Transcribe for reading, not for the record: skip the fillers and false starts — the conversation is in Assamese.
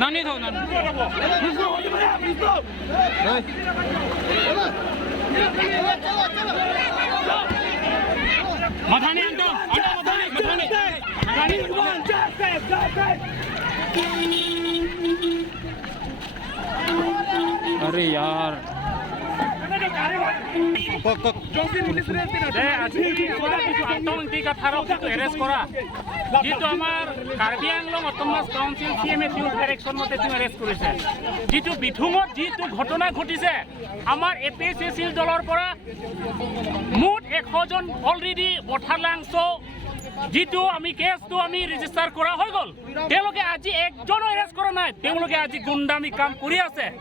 নানি থাক না মাথানি আনতো মাথানি अरे यार আন্তঃ ধাৰাক এৰেষ্ট কৰা যিটো আমাৰ Karbi Anglong autonomous council CMA youth direction মতে এৰেষ্ট কৰিছে যিটো বিথুঙত যিটো ঘটনা ঘটিছে আমাৰ APSC দলৰ পৰা মুঠ 100 জন অলৰেডি বঠালাংছ যিটো আমি কেছটো আমি ৰেজিষ্টাৰ কৰা হৈ গ'ল তেওঁলোকে আজি একজনো এৰেষ্ট কৰা নাই তেওঁলোকে আজি গুণ্ডামি কাম কৰি আছে